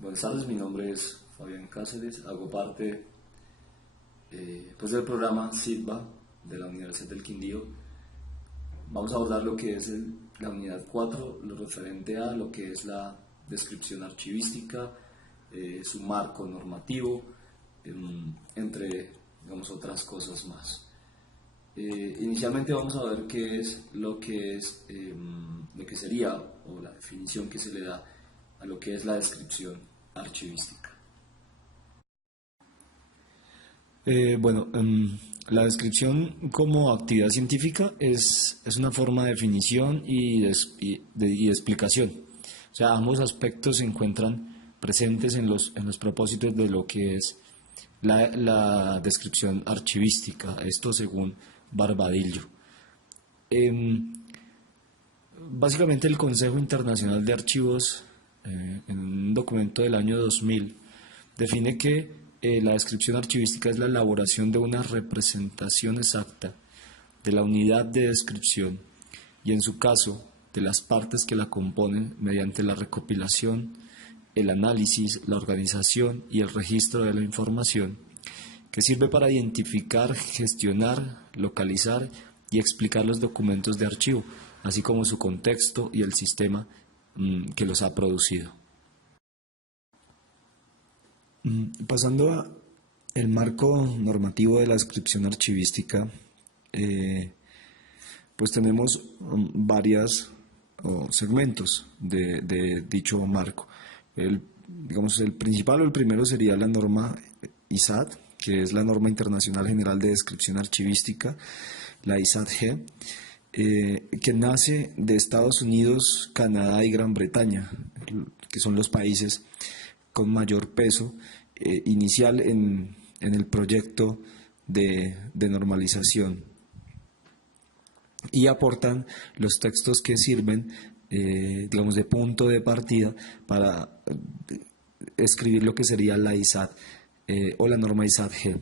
Buenas tardes, mi nombre es Fabián Cáceres, hago parte pues del programa SITBA de la Universidad del Quindío. Vamos a abordar lo que es la unidad 4, lo referente a lo que es la descripción archivística, su marco normativo, entre otras cosas más. Inicialmente vamos a ver qué es lo que sería o la definición que se le da a lo que es la descripción archivística. La descripción como actividad científica es una forma de definición y de explicación. O sea, ambos aspectos se encuentran presentes en los propósitos de lo que es la descripción archivística, esto según Barbadillo. Básicamente el Consejo Internacional de Archivos, en un documento del año 2000, define que la descripción archivística es la elaboración de una representación exacta de la unidad de descripción y, en su caso, de las partes que la componen mediante la recopilación, el análisis, la organización y el registro de la información, que sirve para identificar, gestionar, localizar y explicar los documentos de archivo, así como su contexto y el sistema que los ha producido. Pasando a el marco normativo de la descripción archivística, pues tenemos varios segmentos de dicho marco. El principal o el primero sería la norma ISAT, que es la Norma Internacional General de Descripción Archivística, la ISAT-G, que nace de Estados Unidos, Canadá y Gran Bretaña, que son los países con mayor peso inicial en el proyecto de normalización, y aportan los textos que sirven de punto de partida para escribir lo que sería la ISAT o la norma ISAT-G.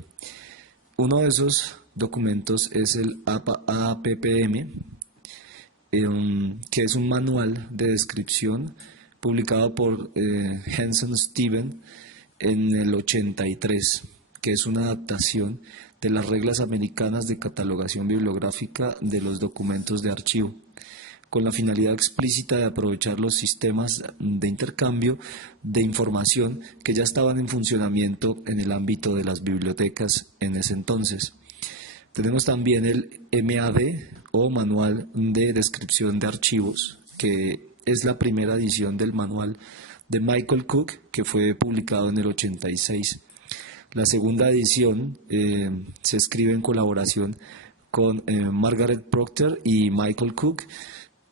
Uno de esos documentos es el APPM, que es un manual de descripción publicado por Hansen Steven en el 83, que es una adaptación de las reglas americanas de catalogación bibliográfica de los documentos de archivo, con la finalidad explícita de aprovechar los sistemas de intercambio de información que ya estaban en funcionamiento en el ámbito de las bibliotecas en ese entonces. Tenemos también el MAD o Manual de Descripción de Archivos, que es la primera edición del manual de Michael Cook, que fue publicado en el 86. La segunda edición se escribe en colaboración con Margaret Proctor y Michael Cook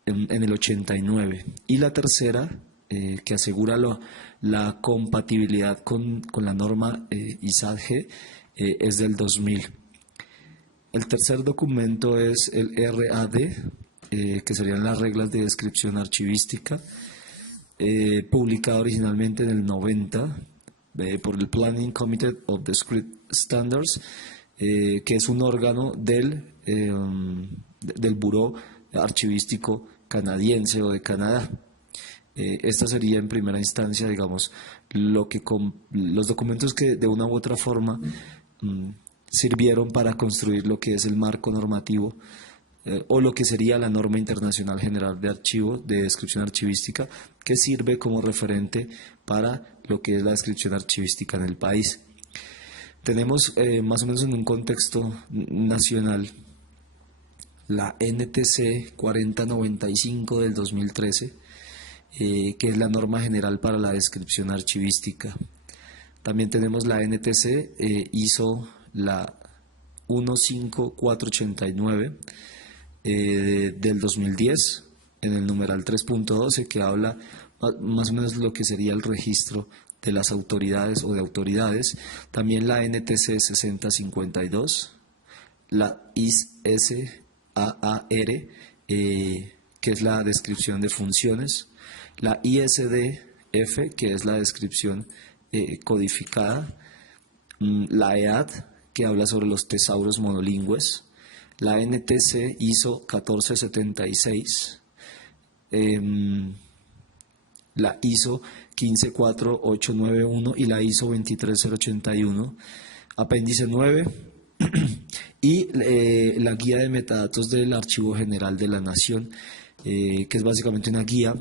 en el 89. Y la tercera, que asegura la compatibilidad con la norma ISAT-G, es del 2000. El tercer documento es el RAD, que serían las reglas de descripción archivística, publicado originalmente en el 90 por el Planning Committee of the Script Standards, que es un órgano del Buró Archivístico Canadiense o de Canadá. Esta sería en primera instancia, los documentos que de una u otra forma sirvieron para construir lo que es el marco normativo o lo que sería la Norma Internacional General de Archivo de Descripción Archivística, que sirve como referente para lo que es la descripción archivística en el país. Tenemos más o menos en un contexto nacional la NTC 4095 del 2013, que es la norma general para la descripción archivística. También tenemos la NTC ISO la 15489 del 2010, en el numeral 3.12, que habla más o menos de lo que sería el registro de las autoridades o de autoridades. También la NTC 6052, la ISAAR, que es la descripción de funciones, la ISDF, que es la descripción codificada, la EAD, que habla sobre los tesauros monolingües, la NTC ISO 1476, la ISO 154891 y la ISO 23081, apéndice 9 y la guía de metadatos del Archivo General de la Nación, que es básicamente una guía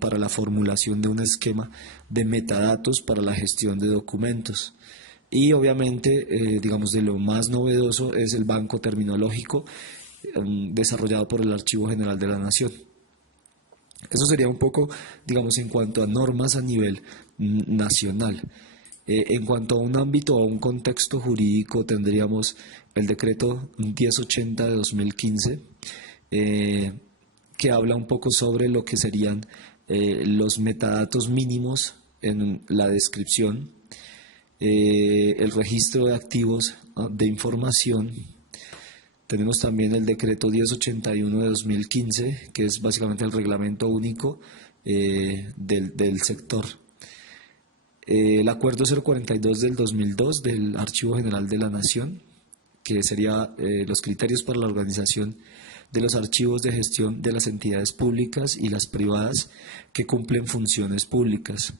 para la formulación de un esquema de metadatos para la gestión de documentos. Y obviamente, digamos, de lo más novedoso es el banco terminológico desarrollado por el Archivo General de la Nación. Eso sería un poco, digamos, en cuanto a normas a nivel nacional. En cuanto a un ámbito o a un contexto jurídico, tendríamos el decreto 1080 de 2015, que habla un poco sobre lo que serían los metadatos mínimos en la descripción, el registro de activos de información. Tenemos también el decreto 1081 de 2015, que es básicamente el reglamento único del sector. El acuerdo 042 del 2002 del Archivo General de la Nación, que sería los criterios para la organización de los archivos de gestión de las entidades públicas y las privadas que cumplen funciones públicas.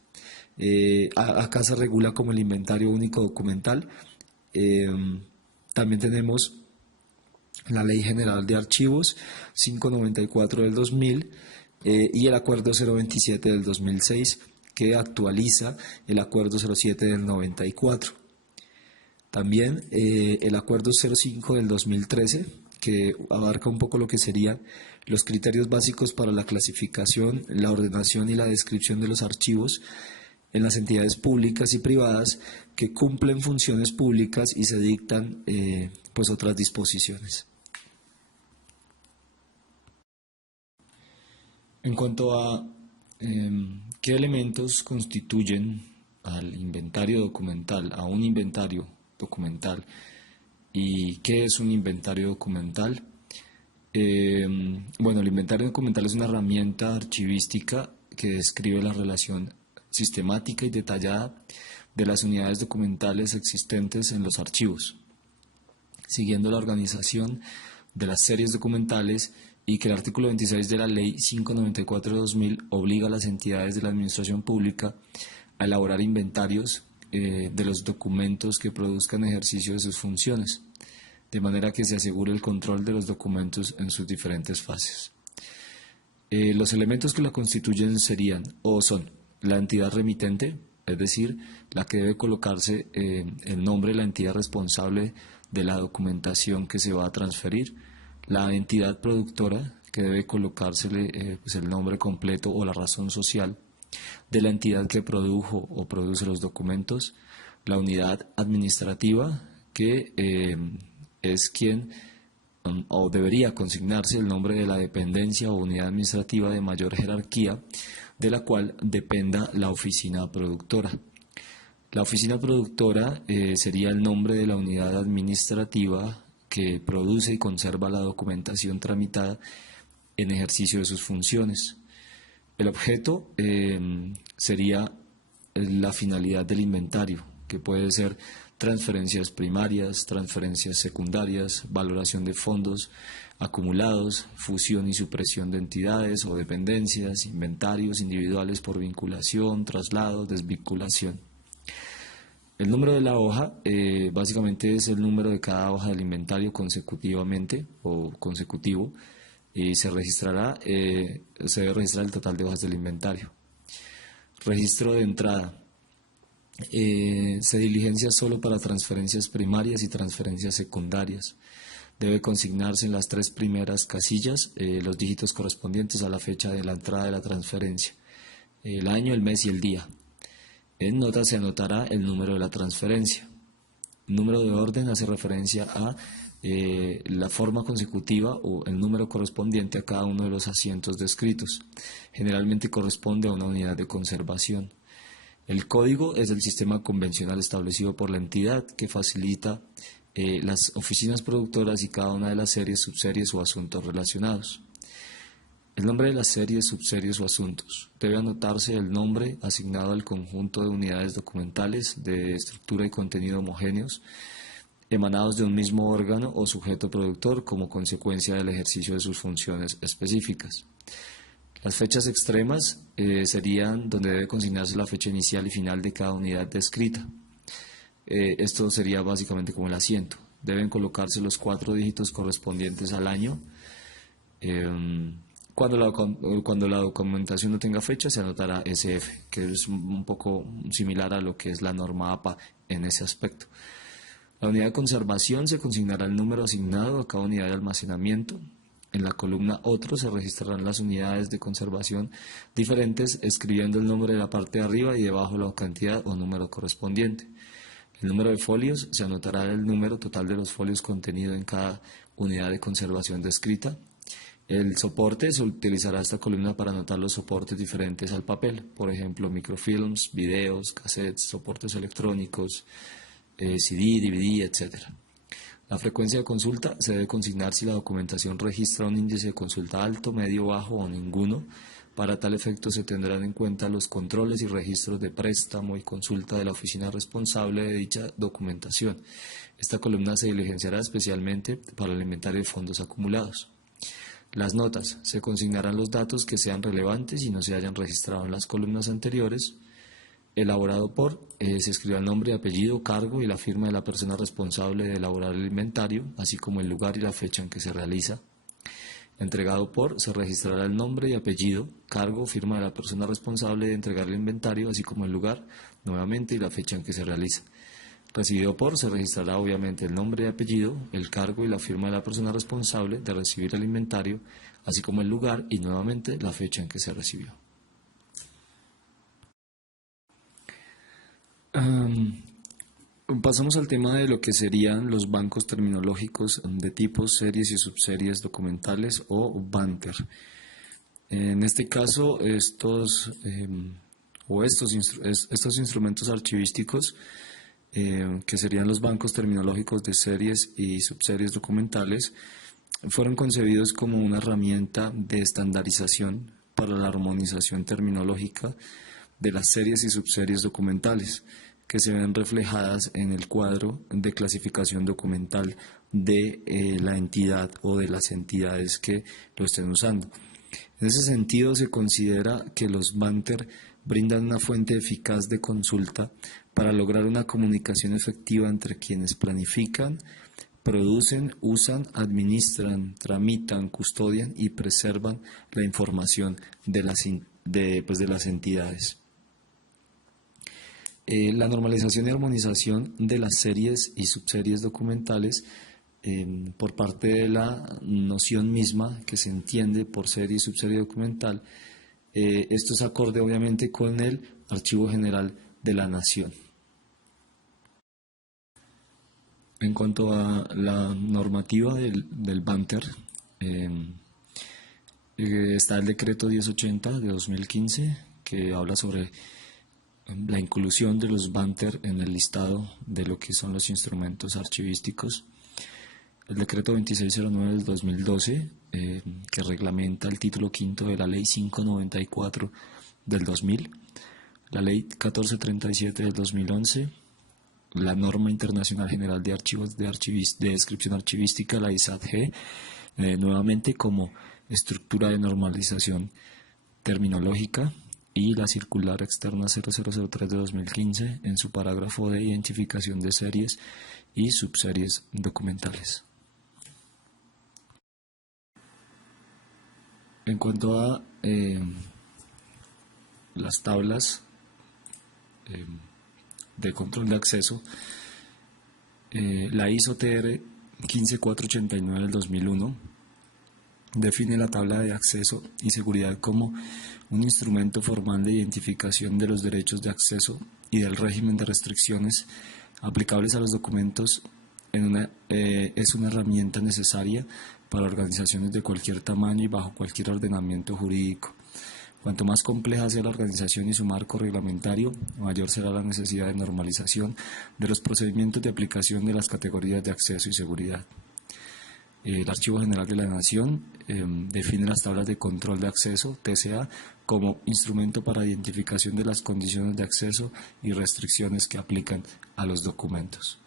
Acá se regula como el inventario único documental. También tenemos la Ley General de Archivos 594 del 2000 y el Acuerdo 027 del 2006, que actualiza el Acuerdo 07 del 94. También el Acuerdo 05 del 2013, que abarca un poco lo que serían los criterios básicos para la clasificación, la ordenación y la descripción de los archivos en las entidades públicas y privadas que cumplen funciones públicas, y se dictan pues otras disposiciones. En cuanto a qué elementos constituyen al inventario documental, a un inventario documental, y qué es un inventario documental. Bueno, el inventario documental es una herramienta archivística que describe la relación sistemática y detallada de las unidades documentales existentes en los archivos, siguiendo la organización de las series documentales, y que el artículo 26 de la Ley 594 de 2000 obliga a las entidades de la administración pública a elaborar inventarios de los documentos que produzcan ejercicio de sus funciones, de manera que se asegure el control de los documentos en sus diferentes fases. Los elementos que la constituyen serían o son la entidad remitente, es decir, la que debe colocarse el nombre de la entidad responsable de la documentación que se va a transferir; la entidad productora, que debe colocársele pues el nombre completo o la razón social de la entidad que produjo o produce los documentos; la unidad administrativa, que es quien o debería consignarse el nombre de la dependencia o unidad administrativa de mayor jerarquía de la cual dependa la oficina productora. La oficina productora sería el nombre de la unidad administrativa que produce y conserva la documentación tramitada en ejercicio de sus funciones. El objeto sería la finalidad del inventario, que puede ser transferencias primarias, transferencias secundarias, valoración de fondos acumulados, fusión y supresión de entidades o dependencias, inventarios individuales por vinculación, traslado, desvinculación. El número de la hoja básicamente es el número de cada hoja del inventario consecutivamente o consecutivo, y se debe registrar el total de hojas del inventario. Registro de entrada. Se diligencia solo para transferencias primarias y transferencias secundarias. Debe consignarse en las 3 primeras casillas los dígitos correspondientes a la fecha de la entrada de la transferencia, el año, el mes y el día. En nota se anotará el número de la transferencia. El número de orden hace referencia a la forma consecutiva o el número correspondiente a cada uno de los asientos descritos. Generalmente corresponde a una unidad de conservación. El código es el sistema convencional establecido por la entidad que facilita las oficinas productoras y cada una de las series, subseries o asuntos relacionados. El nombre de las series, subseries o asuntos. Debe anotarse el nombre asignado al conjunto de unidades documentales de estructura y contenido homogéneos, emanados de un mismo órgano o sujeto productor como consecuencia del ejercicio de sus funciones específicas. Las fechas extremas serían donde debe consignarse la fecha inicial y final de cada unidad descrita. Esto sería básicamente como el asiento. Deben colocarse los 4 dígitos correspondientes al año. Cuando la documentación no tenga fecha, se anotará SF, que es un poco similar a lo que es la norma APA en ese aspecto. La unidad de conservación se consignará el número asignado a cada unidad de almacenamiento. En la columna Otros se registrarán las unidades de conservación diferentes, escribiendo el nombre de la parte de arriba y debajo la cantidad o número correspondiente. El número de folios se anotará el número total de los folios contenido en cada unidad de conservación descrita. El soporte, se utilizará esta columna para anotar los soportes diferentes al papel, por ejemplo, microfilms, videos, cassettes, soportes electrónicos, CD, DVD, etc. La frecuencia de consulta se debe consignar si la documentación registra un índice de consulta alto, medio, bajo o ninguno. Para tal efecto se tendrán en cuenta los controles y registros de préstamo y consulta de la oficina responsable de dicha documentación. Esta columna se diligenciará especialmente para el inventario de fondos acumulados. Las notas. Se consignarán los datos que sean relevantes y no se hayan registrado en las columnas anteriores. Elaborado por, se escribe el nombre, apellido, cargo y la firma de la persona responsable de elaborar el inventario, así como el lugar y la fecha en que se realiza. Entregado por, se registrará el nombre y apellido, cargo, firma de la persona responsable de entregar el inventario, así como el lugar, nuevamente, y la fecha en que se realiza. Recibido por, se registrará obviamente el nombre y apellido, el cargo y la firma de la persona responsable de recibir el inventario, así como el lugar y nuevamente la fecha en que se recibió. Pasamos al tema de lo que serían los bancos terminológicos de tipos, series y subseries documentales o BANTER. En este caso, estos instrumentos archivísticos, que serían los bancos terminológicos de series y subseries documentales, fueron concebidos como una herramienta de estandarización para la armonización terminológica de las series y subseries documentales, que se ven reflejadas en el cuadro de clasificación documental de la entidad o de las entidades que lo estén usando. En ese sentido, se considera que los BANTER brindan una fuente eficaz de consulta para lograr una comunicación efectiva entre quienes planifican, producen, usan, administran, tramitan, custodian y preservan la información de las entidades. La normalización y armonización de las series y subseries documentales por parte de la noción misma que se entiende por serie y subserie documental, esto es acorde obviamente con el Archivo General de la Nación. En cuanto a la normativa del BANTER, está el decreto 1080 de 2015 que habla sobre la inclusión de los BANTER en el listado de lo que son los instrumentos archivísticos. El decreto 2609 del 2012, que reglamenta el título quinto de la ley 594 del 2000, la ley 1437 del 2011, la norma internacional general de archivos de descripción archivística, la ISAT-G, nuevamente como estructura de normalización terminológica, y la circular externa 0003 de 2015 en su parágrafo de identificación de series y subseries documentales. En cuanto a las tablas de control de acceso, la ISO TR 15489 del 2001 define la tabla de acceso y seguridad como un instrumento formal de identificación de los derechos de acceso y del régimen de restricciones aplicables a los documentos. Es una herramienta necesaria para organizaciones de cualquier tamaño y bajo cualquier ordenamiento jurídico. Cuanto más compleja sea la organización y su marco reglamentario, mayor será la necesidad de normalización de los procedimientos de aplicación de las categorías de acceso y seguridad. El Archivo General de la Nación define las tablas de control de acceso, TCA, como instrumento para identificación de las condiciones de acceso y restricciones que aplican a los documentos.